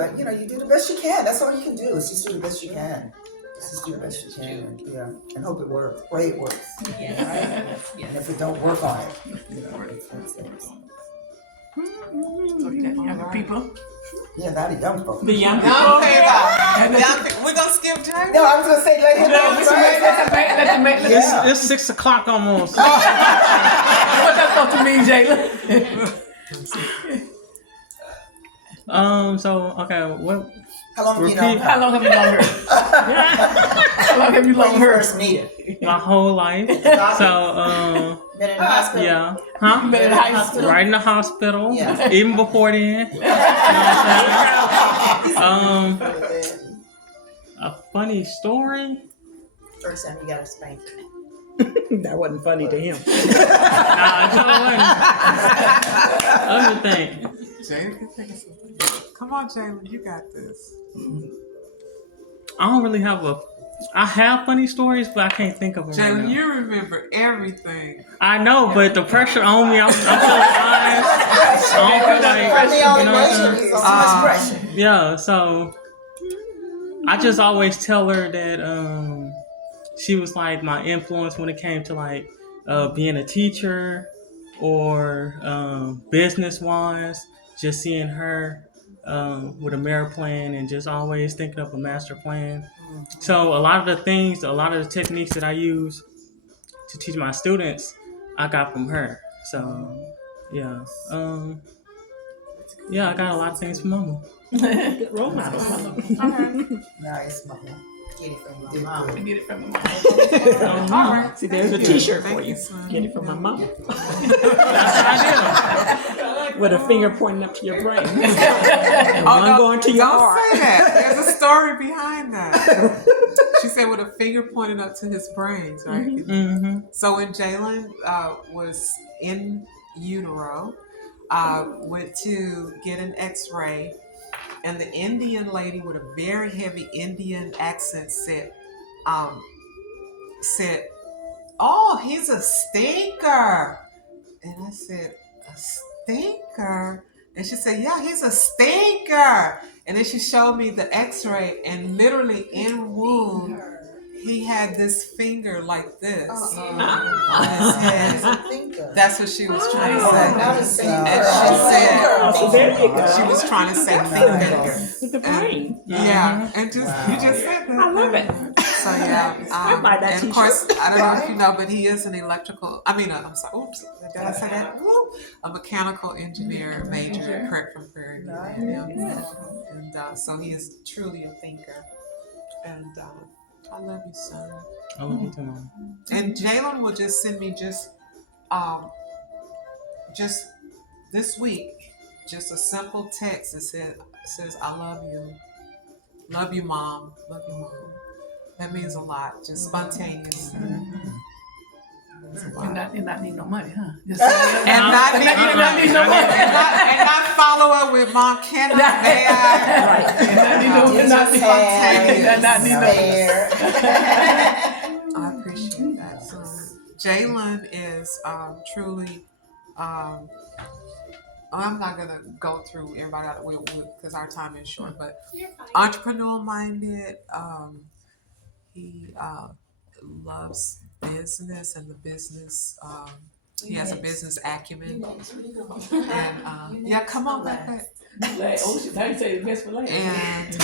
but you know, you do the best you can. That's all you can do. Is just do the best you can. Just do the best you can, and hope it works. Pray it works. Yes. Right? And if it don't, work on it. You know, that's it. So you got younger people. Yeah, not the young folks. The young people. We're gonna skip Jay. No, I was gonna say let him know. It's 6 o'clock almost. What's that supposed to mean, Jayla? So okay, what? How long have you known her? How long have you known her? How long have you known her? First meet her. My whole life. So Been in the hospital. yeah, huh? Been in high school. Right in the hospital. Yeah. Even before then. You know what I'm saying? A funny story. First time you got a spank. That wasn't funny to him. Other thing. Jayla can think of something. Come on, Jayla, you got this. I don't really have I have funny stories, but I can't think of them right Jayla, now. you remember everything. I know, but the pressure on me, I'm feeling fine. I don't feel like, you know what I'm saying? Too much pressure. Yeah, so I just always tell her that she was like my influence when it came to like being a teacher or business wise. Just seeing her with a merit plan and just always thinking of a master plan. So a lot of the techniques that I use to teach my students, I got from her. So yeah, I got a lot of things from Mama. Good role model. Nice, mama. Get it from your mom. Get it from my mom. All right. See, there's a T-shirt Thank for you. son. Get it from my mom. That's what I With a finger pointing up to your brain. And Oh, one no, going to your don't heart. say that. There's a story behind that. She said with a finger pointed up to his brains, right? Mm-hmm. So when Jalen was in utero, went to get an x-ray, and the Indian lady with a very heavy Indian accent said, "Oh, he's a stinker." And I said, "A stinker?" And she said, "Yeah, he's a stinker." And then she showed me the x-ray, and literally in wound, he had this finger like this on his head. That's what she was trying to say. And she said, So there you go. she was trying to say finger. With the brain. Yeah, and just you just said that. I love it. So yeah, I buy that and of course, I don't know if you know, but he is an electrical. I'm sorry. Oops, did I say that? Whoop. A mechanical engineer major at Craig from Prairie View, and so he is truly a thinker. And I love you, son. I love you too, Mom. And Jalen will just send me just this week, just a simple text that says I love you, mom, love you, mom. That means a lot, just spontaneous. And not need no money, huh? Just And not need no money. and not follow up with mom. Can I? May I? Not need no I appreciate that. So Jalen is truly. I'm not gonna go through everybody out because our time is short, but entrepreneur minded. He loves business and the business. He has a business acumen. And yeah, come on back. Oh, how you say the best for last? And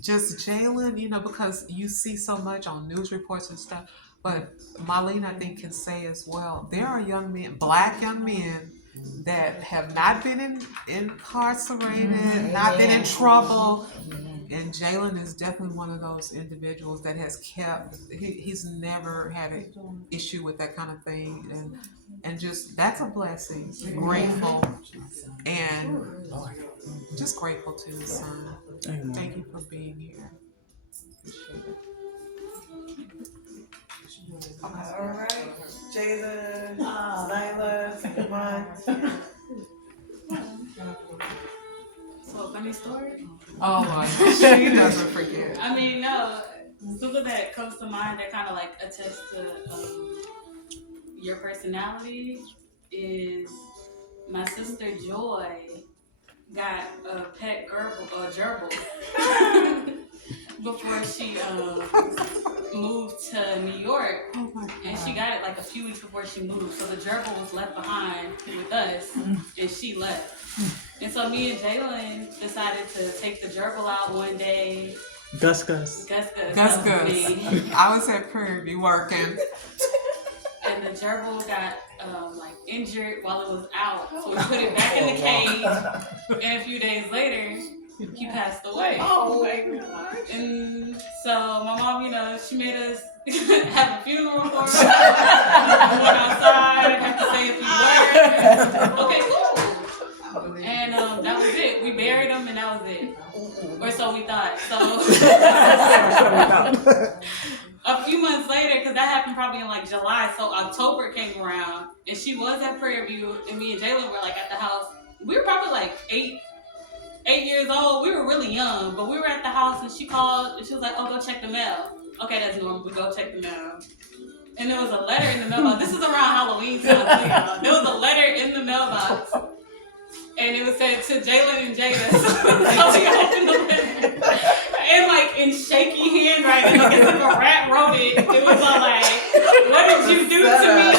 just Jalen, because you see so much on news reports and stuff. But Marlene, I think, can say as well, there are young men, black young men, that have not been incarcerated, not been in trouble. And Jalen is definitely one of those individuals that has he's never had an issue with that kind of thing. And just, that's a blessing. Grateful. And just grateful to his son. Thank you for being here. Appreciate it. All right, Jayla, Nyla, Simon. So funny story? Oh my, she doesn't forget. I mean, no, something that comes to mind that kind of like attests to your personality is my sister Joy got a pet gerbil before she moved to New York. Oh my And she got it like a few weeks before she moved. So the gerbil was left behind with us and she left. And so me and Jalen decided to take the gerbil out one day. Gus. Gus. That was me. I was at Prairie View working. And the gerbil got like injured while it was out. So we put it back in the cage. And a few days later, he passed away. Oh my gosh. And so my mom, she made us have a funeral for him. Went outside, have to say a few words. Okay, cool. And that was it. We buried him and that was it. Or so we thought. So a few months later, because that happened probably in like July, so October came around and she was at Prairie View and me and Jalen were like at the house. We were probably like 8 years old. We were really young, but we were at the house and she called and she was like, oh, go check the mail. Okay, that's normal. We go check the mail. And there was a letter in the mailbox. This is around Halloween time too, y'all. There was a letter in the mailbox. And it was said to Jalen and Jada. So we opened the letter. And like in shaky handwriting, like as if a rat wrote it. It was all like, what did you do to me?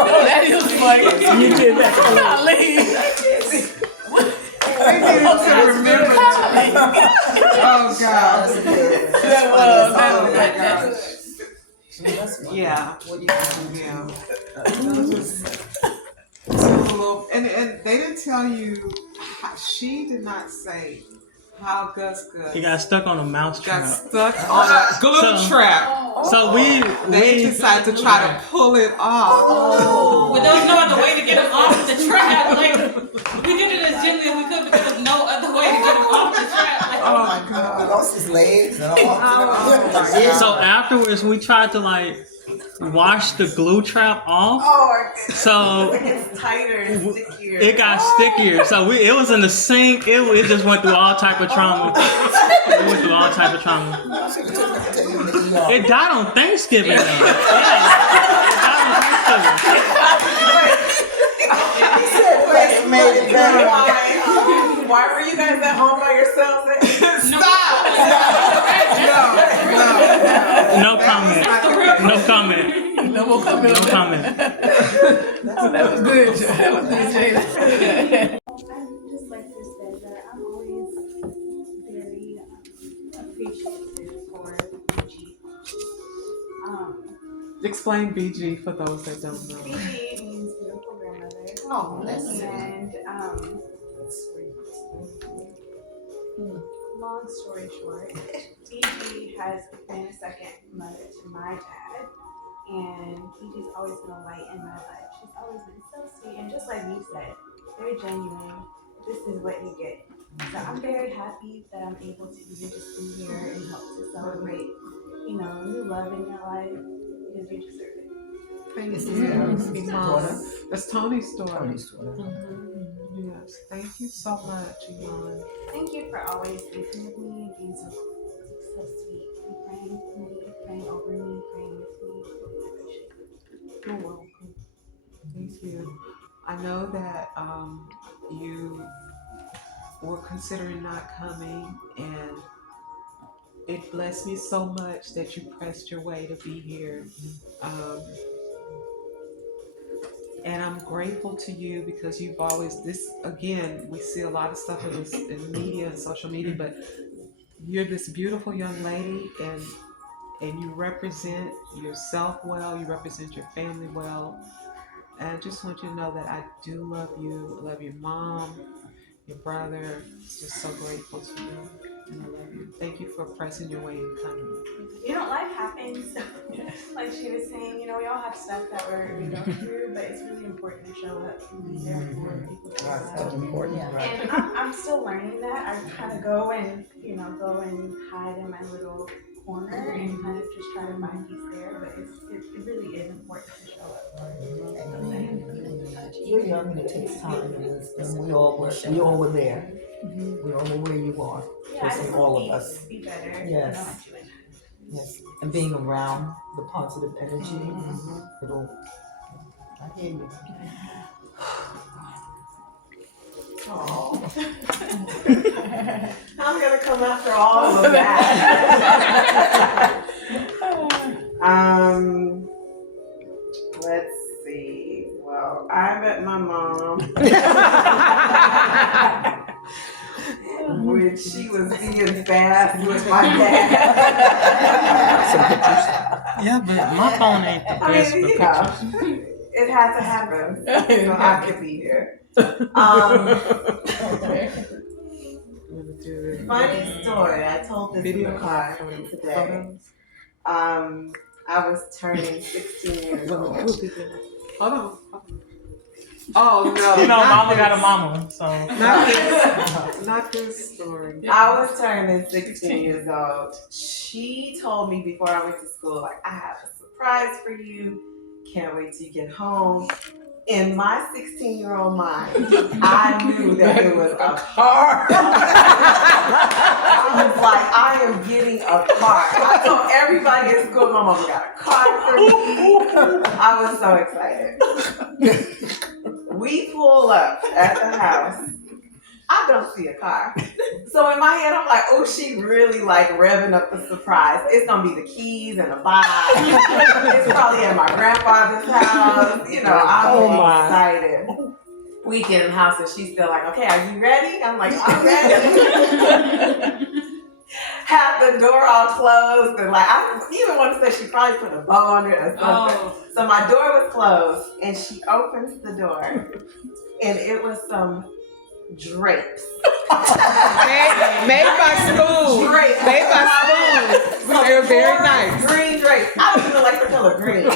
Oh, that is funny. You did that. We needed to remember. Oh God. That was. Yeah. What you can do. Yeah. And they didn't tell you. She did not say how Gus He got stuck on a mouse got trap. stuck on a glue trap. So They decided to try to pull it off. But there was no other way to get him off the trap. Like, we did it as gently as we could, but there was no other way to get him off the trap. Like, Oh my He God. lost his legs and all. So afterwards, we tried to like wash the glue trap off. Oh, So it's tighter and stickier. it got stickier. So it was in the sink. It just went through all type of trauma. It went through all type of trauma. It died on Thanksgiving. Though. Yeah. It died on Thanksgiving. Made it better. Why were you guys at home by yourselves? No comment. No comment. No more comment. No comment. That was good. That was good, Jada. I'd just like to say that I'm always very appreciative for BG. Explain BG for those that don't know. BG means beautiful grandmother. Oh, that's And long story short, BG has been a second mother to my dad. And BG's always been a light in my life. She's always been so sweet and just like you said, very genuine. This is what you get. So I'm very happy that I'm able to even just be here and help to celebrate, new love in your life because you deserve it. Thank This you. is Tony's daughter. That's Tony's daughter. Tony's daughter. Yes. Thank you so much, Yvonne. Thank you for always thinking of me and being so sweet and praying for me, praying over me, praying with me. I appreciate it. You're welcome. Thank you. I know that you were considering not coming, and it blessed me so much that you pressed your way to be here. And I'm grateful to you because you've always, we see a lot of stuff in media and social media, but you're this beautiful young lady, and you represent yourself well, you represent your family well. And I just want you to know that I do love you. I love your mom, your brother. Just so grateful to you. And I love you. Thank you for pressing your way and coming. Life happens. Like she was saying, we all have stuff that we go through, but it's really important to show up and be there for people that That's important. And I'm still learning that. I kind of go and hide in my little corner and kind of just try to find peace there. But it really is important to show up. You're young and it takes time and wisdom. We all were there. We all know where you are. Yeah, I just all want of us. to be better. Yes. I want you in. Yes. And being around the positive energy, it'll I hear you. I'm gonna come after all of that. Let's see. Well, I met my mom when she was being fast with my dad. Yeah, but my phone ain't the I best mean, for you pictures. know, it had to happen so I could be here. Funny story. I told this in the car today. I was turning 16 years old. Hold on. Oh no! You know, not mama this. got a mama, so. Not this story. I was turning 16 years old. She told me before I went to school, like, I have a surprise for you. Can't wait till you get home. In my 16-year-old mind, I knew that it was a car. I was like, I am getting a car. I told everybody at school, my mama got a car for me. I was so excited. We pull up at the house. I don't see a car. So in my head, I'm like, oh, she really like revving up the surprise. It's gonna be the keys and the box. It's probably at my grandfather's house. You know, I'm excited. We get in the house and she's still like, okay, are you ready? I'm like, I'm ready. Have the door all closed and like, I even want to say she probably put a bow on it or something. Oh. So my door was closed and she opens the door and it was some drapes. Made by spoon. Drapes. Made by spoon. They were very nice. Green drapes. I don't even like the color green. I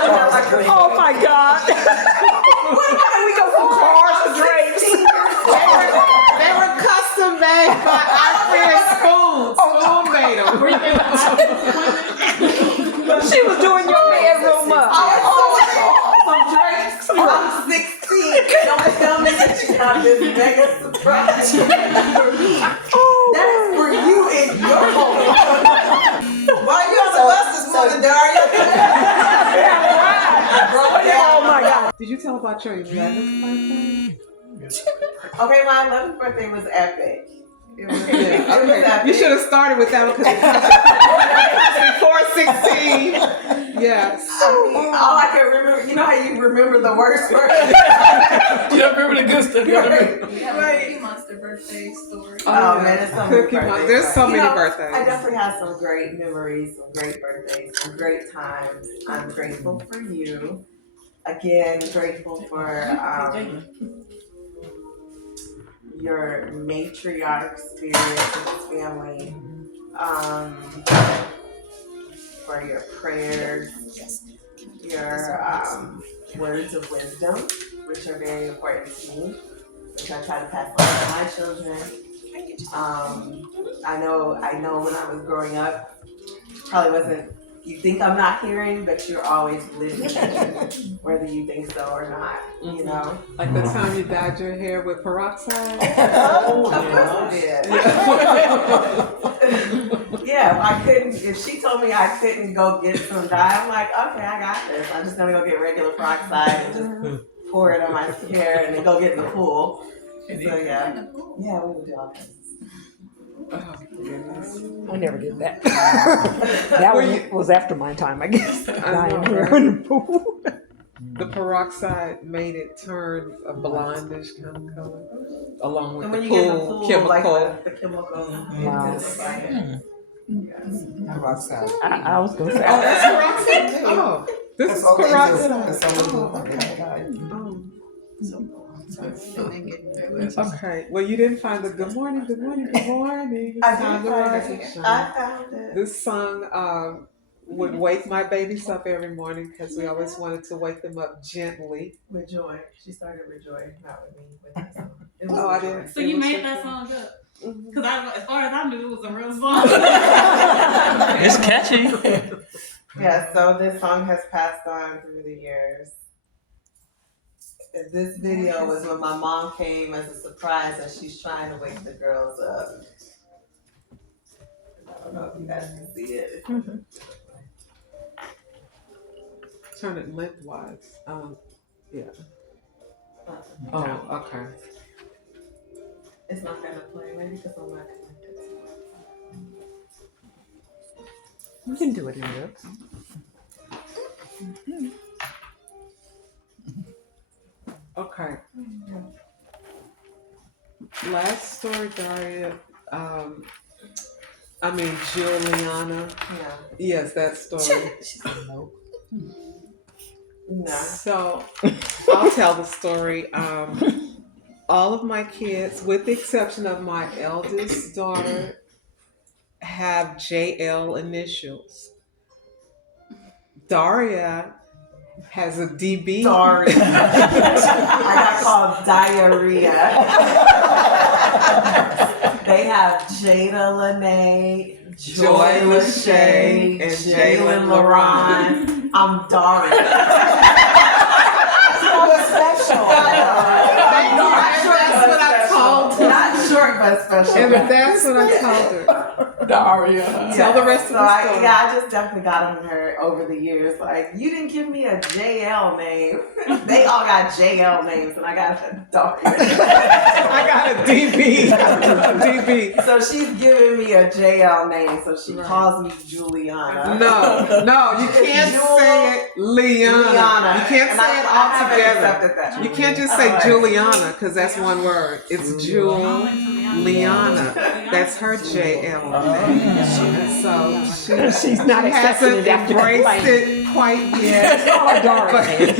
do not like the color. Oh my God. We go from cars to drapes. They were custom made by Alfred Spoon. Spoon made them. She was doing your bedroom up. Some drapes. I'm 16. Don't tell me that you have this mega surprise for me. That is for you and your home. Why you on the bus this morning, Daria? Oh my God. Did you tell about your 11th birthday? Okay, my 11th birthday was epic. It was Okay. epic. You should have started with that one because it comes before 16. Yes. I mean, all I can remember, you know how you remember the worst part? You don't remember the good stuff. You don't remember. We have a Cookie Monster birthday story. Oh man, there's so many Cookie birthdays. Monster. There's so You many know, birthdays. I definitely had some great memories, some great birthdays, some great times. I'm grateful for you. Again, grateful for your matriarch spirit in this family. For your prayers, your words of wisdom, which are very important to me, which I try to pass on to my children. I know when I was growing up, probably wasn't, you think I'm not hearing, but you're always listening, whether you think so or not, you know? Like the time you dyed your hair with peroxide? Oh, of course I did. Yeah, if she told me I couldn't go get some dye, I'm like, okay, I got this. I'm just gonna go get regular peroxide and just pour it on my hair and then go get in the pool. So yeah, we would do all kinds of stuff. Oh, goodness. I never did that. That was after my time, I guess. Dying hair in the pool. The peroxide made it turn a blondish kind of color, along with And the when you get in the pool pool, chemical. like the chemicals. Wow. Peroxide. I was going to say. Oh, that's peroxide too. Oh, this is peroxide. Okay. Well, you didn't find the good morning. It's time to rise and shine. I found it. This song would wake my babies up every morning because we always wanted to wake them up gently. With joy. She started with joy, not with me. With that song. Oh, I didn't. So you made that song up? Because as far as I knew, it was a real song. It's catchy. Yeah, so this song has passed on through the years. This video was when my mom came as a surprise and she's trying to wake the girls up. I don't know if you guys can see it. turn it lengthwise. Yeah. Oh, okay. It's not gonna play, maybe because I'm not connected. You can do it in there. Okay. Last story, Daria. Juliana. Yeah. Yes, that story. She said no. No. So I'll tell the story. All of my kids, with the exception of my eldest daughter, have JL initials. Daria has a DB. Sorry. I got called diarrhea. They have Jada Lene, Joy Lachey, and Jalen Laron. I'm Daria. Special. That's what I called her. Not short but special. And that's what I called her. Daria. Tell the rest of the story. I just definitely got on her over the years. Like, you didn't give me a JL name. They all got JL names, and I got a Daria. I got a DB. DB. So she's giving me a JL name, so she calls me Juliana. No, you can't say it Liana. You can't say it all together. You can't just say Juliana, because that's one word. It's Juliana. That's her JL. So She's not hasn't embraced it quite yet. Call her Daria.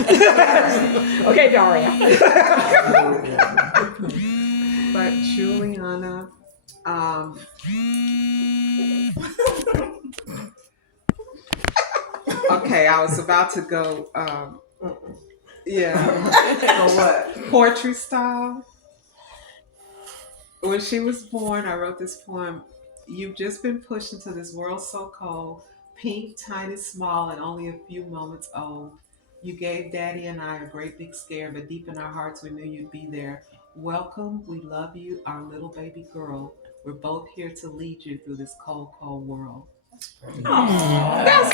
Okay, Daria. But Juliana, okay, I was about to go, So what? poetry style. When she was born, I wrote this poem. You've just been pushed into this world so cold, pink, tiny, small, and only a few moments old. You gave Daddy and I a great big scare, but deep in our hearts we knew you'd be there. Welcome, we love you, our little baby girl. We're both here to lead you through this cold, cold world. That's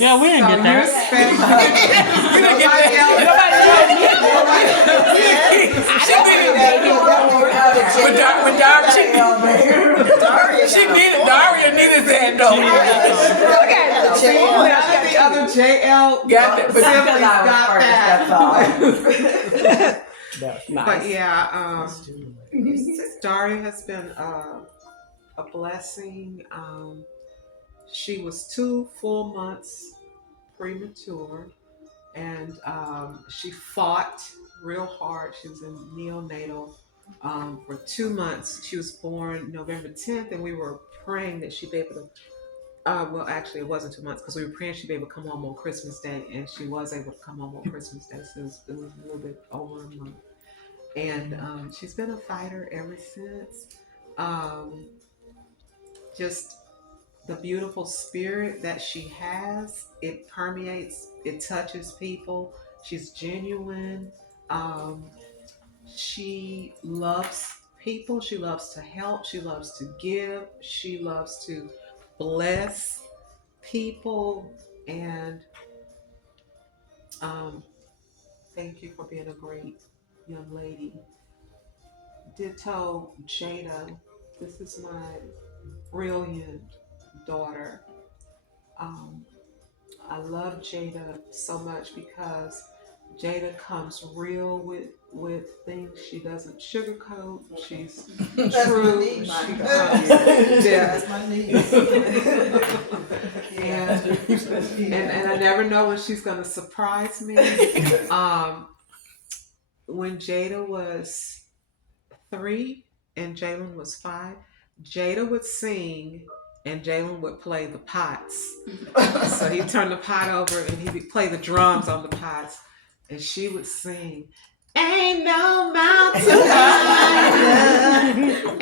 Yeah, we didn't get You're that. special. She needed Daria needed that though. None of the other JL Got that, but siblings got that. That's nice. But yeah, Daria has been a blessing. She was 2 full months premature, and she fought real hard. She was in neonatal for 2 months. She was born November 10th, and we were praying that she'd be able to. Well, actually, it wasn't 2 months because we were praying she'd be able to come home on Christmas Day, and she was able to come home on Christmas Day. So it was a little bit over a month. And she's been a fighter ever since. Just the beautiful spirit that she has, it permeates, it touches people. She's genuine. She loves people. She loves to help. She loves to give. She loves to bless people. And thank you for being a great young lady. Ditto Jada. This is my brilliant daughter. I love Jada so much because Jada comes real with things. She doesn't sugarcoat. She's true. She comes, That's my niece. and I never know when she's gonna surprise me. When Jada was 3 and Jalen was 5, Jada would sing and Jalen would play the pots. So he'd turn the pot over and he would play the drums on the pots, and she would sing, "Ain't no mountain high,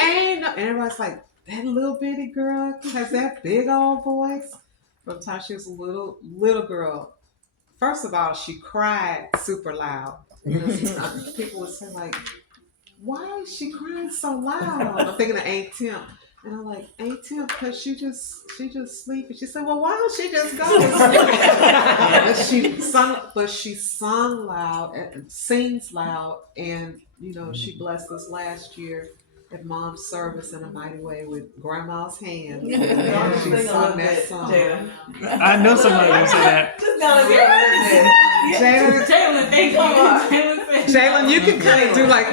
ain't no," and everybody's like, that little bitty girl has that big old voice. From the time she was a little girl. First of all, she cried super loud. People would say like, "Why is she crying so loud?" I'm thinking of Aunt Tim. And I'm like, ain't Tim, cause she just sleeping. She said, well, why don't she just go to sleep? but she sung loud and sings loud, and you know, she blessed us last year at Mom's service in a mighty way with Grandma's hand. She sung that song. I know somebody gonna say that. Just gonna be a little bit. Jalen, thank you. Jalen, you can kind of do like.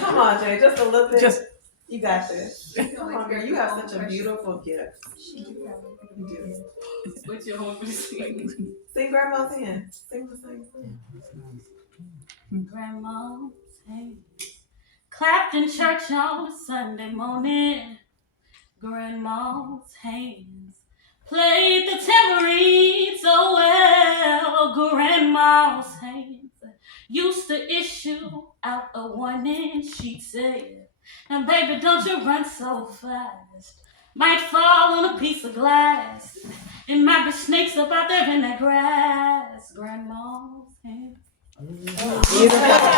Come on, Jay, just a little bit. Just- You got this. Come on, girl. You have such a beautiful gift. You do. What you want me to sing? Sing Grandma's hand. Sing the same thing. Grandma's hands clapped in church on a Sunday morning. Grandma's hands played the tambourine so well. Grandma's hands used to issue out a warning. She'd say, and baby, don't you run so fast. Might fall on a piece of glass. It might be snakes up out there in that grass. Grandma's hands. Beautiful.